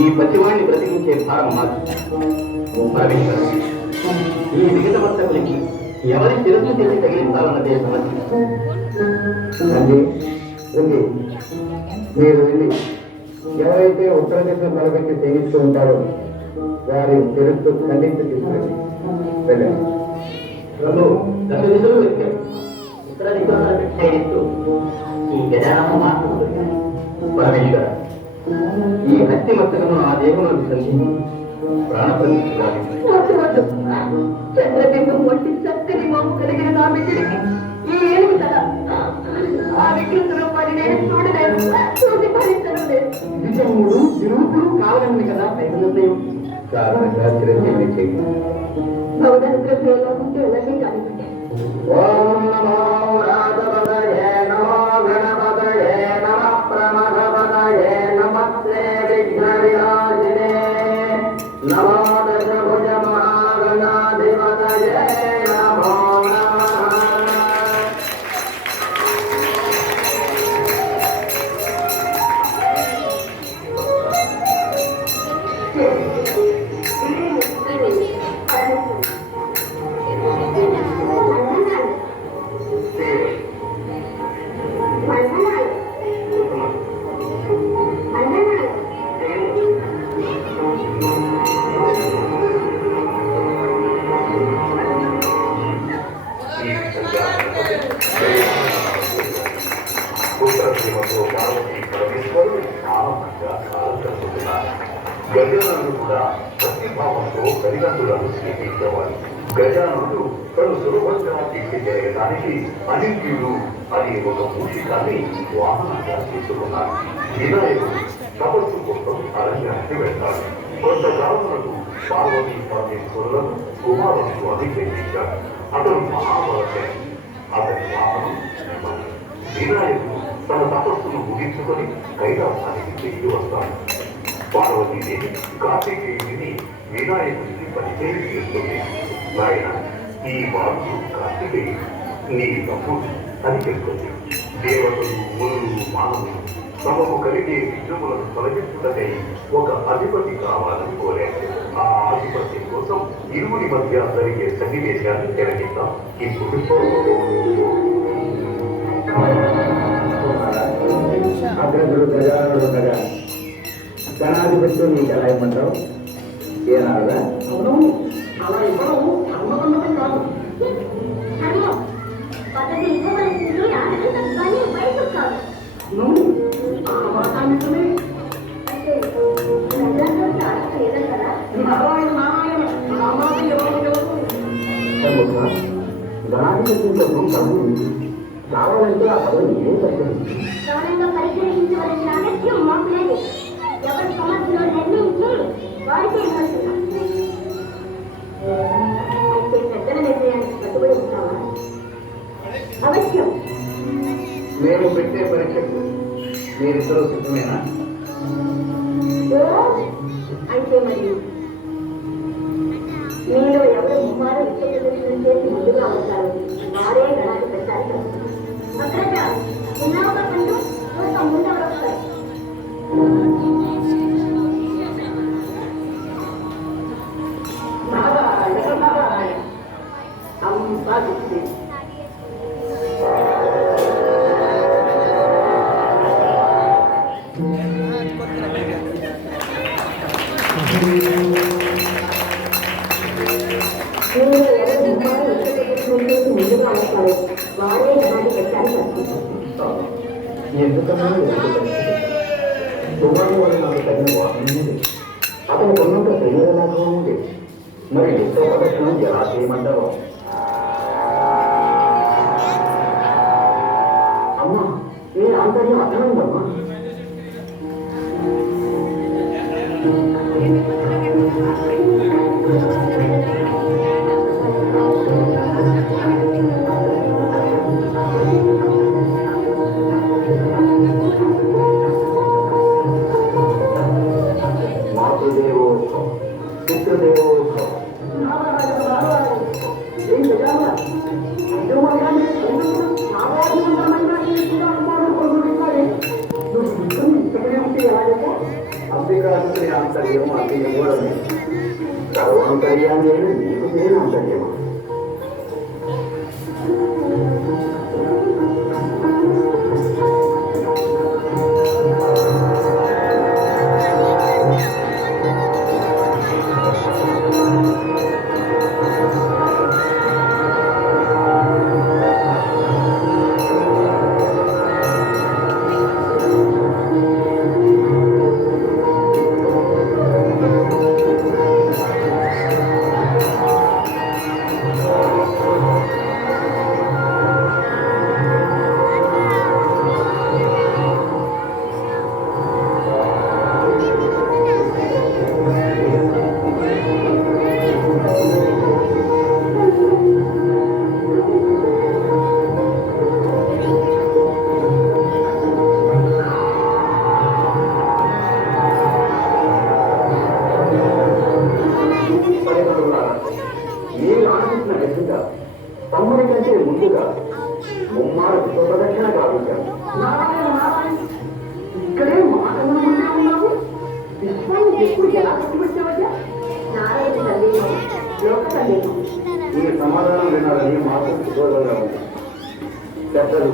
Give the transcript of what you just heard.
ఈ ప్రతివాణ్ణి బ్రతికించే భారం మాకు. ఈ మిగతా వర్తకులకి ఎవరి శిరస్సు చేసి తగిలించాలన్నదే సమస్య. మీరు వెళ్ళి ఎవరైతే ఉత్తర దిశ తలపెట్టి సేవిస్తూ ఉంటారో వారి శిరస్సు ఖండించి తీసుకురండి. వెళ్ళండి. రెండు దిశలు వెతికారు. ఉత్తర దిశలో తలపెట్టి సేవిస్తూ ఈ గజానమ్మ మాట్లాడుతుంది. పరమేశ్వర, ఈ హత్య మస్తకము ఆ దేహంలో విసర్జి ప్రాణప్రతిష్ఠ చంద్రబింబం వంటి చక్కని మోము కలిగిన నా బిడ్డడికి ఈ ఏనుగు తల ఆ వికృత రూపాన్ని నేను చూడలేదు, చూసి భరించడం లేదు. నిజముడు విరూపుడు కావాలని కదా నిర్ణయం. కారణంగా చిరంజీవి చేయి. భవదరిద్ర ఉంటే ఎలాగే కానివ్వండి. ఓం నమో రాజపదయే నమో గణపతయే నమః ప్రమథపదయే నమస్తే విఘ్న వినాశినే నమో దశభుజ మహాగణాధిపతయే నమో నమః. గజానుడు కూడా భక్తిభావంతో తల్లిదండ్రులను స్వీకరించేవాడు. గజానుడు తను సులభంగా తీసుకెళ్ళడానికి అనిత్యుడు అనే ఒక మూషికాన్ని వాహనంగా తీసుకున్నాడు. వినాయకుడు తపస్సు కోసం అరణ్యానికి వెళ్తాడు. కొంతకాలములకు పార్వతీ పరమేశ్వరులను కుమారుడు అభిషేకించాడు. అతను మహాబలశాలి. అతని వాహనం నెమ్మది. వినాయకుడు తన తపస్సును ముగించుకొని కైలాసానికి తిరిగి వస్తాడు. పార్వతీదేవి కార్తికేయుని వినాయకుడికి పరిచయం చేస్తుంది. నాయన, ఈ బాలుడు కార్తికేయుడు నీ తమ్ముడు అని చెప్తుంది. దేవతలు, మునులు, మానవులు తమకు కలిగే విఘ్నములను తొలగించుటకై ఒక అధిపతి కావాలని కోరారు. ఆ ఆధిపత్యం కోసం ఇరువురి మధ్య జరిగే సన్నివేశాన్ని తిరగిద్దాం. ఇప్పుడు అగ్రదుడు గజానుడు ఉండగా గణాధిపత్యం నీకు ఎలా ఇవ్వమంటావు? ఏనాడా? అవును, అలా ఇవ్వడం ధర్మసమ్మతం కాదు. ధర్మం పద్ధతి ఇవ్వవలసింది ఆనందం కానీ వయసు కాదు. ఆ మాట నిజమే. అంటే ప్రజలందరికీ అర్థం లేదంటారా? నారాయణ నారాయణ నా మాట ఎవరు గణాధిపత్యం కోసం పదవి కావాలంటే ఆ పదవి ఏం తగ్గింది? గౌరవంగా పరిశీలించవలసిన అగత్యం మాకు లేదు. ఎవరి సమస్యలో నిర్ణయించి వారికే ఇవ్వాల్సిందా? అయితే పెద్దల నిర్ణయానికి కట్టుబడి ఉంటావా? అవశ్యం. మేము పెట్టే పరీక్షకు మీరిద్దరూ సిద్ధమేనా? అయితే మరి మీలో ఎవరు ముమ్మారు విషయం చేసి ముందుగా ఉంటారు వారే గణాన్ని పెట్టాలి. అక్కడ చిన్నగా పండు చూస్తాం ముందెవరు వస్తారు. అంతా గుర్తి ముందుగా వస్తారు వారే గణాన్ని పెట్టాలి. ఎందుకన్నా తుమ్మాడు వల్ల నాకు తగిన వాసన ఉంది. అతను కొన్నంత శరీరలాగా ఉంది. మరి ఎంతో ప్రదర్శన ఎలా చేయమంటావు? అమ్మా, నేను ఆంతర్యం అర్థమైందమ్మా. మాతృదేవో పితృదేవో అంబికాసుని ఆంతర్యం అతి నిగూఢమే. సర్వాంతర్యాన్ని నీకు నేను ఆంతర్యమా? మీరు ఆశించిన విధంగా తమ్ముడి కంటే ముందుగా ముమ్మారు ప్రదక్షిణ గావించారు. ఇక్కడే మాటలు ఉండే ఉన్నావు. విశ్వాన్ని ఎప్పుడు ఎలా కట్టుబెట్టావయ్యా? నారాయణ సందేహం లోక సందేహం. ఈ సమాధానం వినాలని మాకు సుదూరంగా ఉంది. పెద్దలు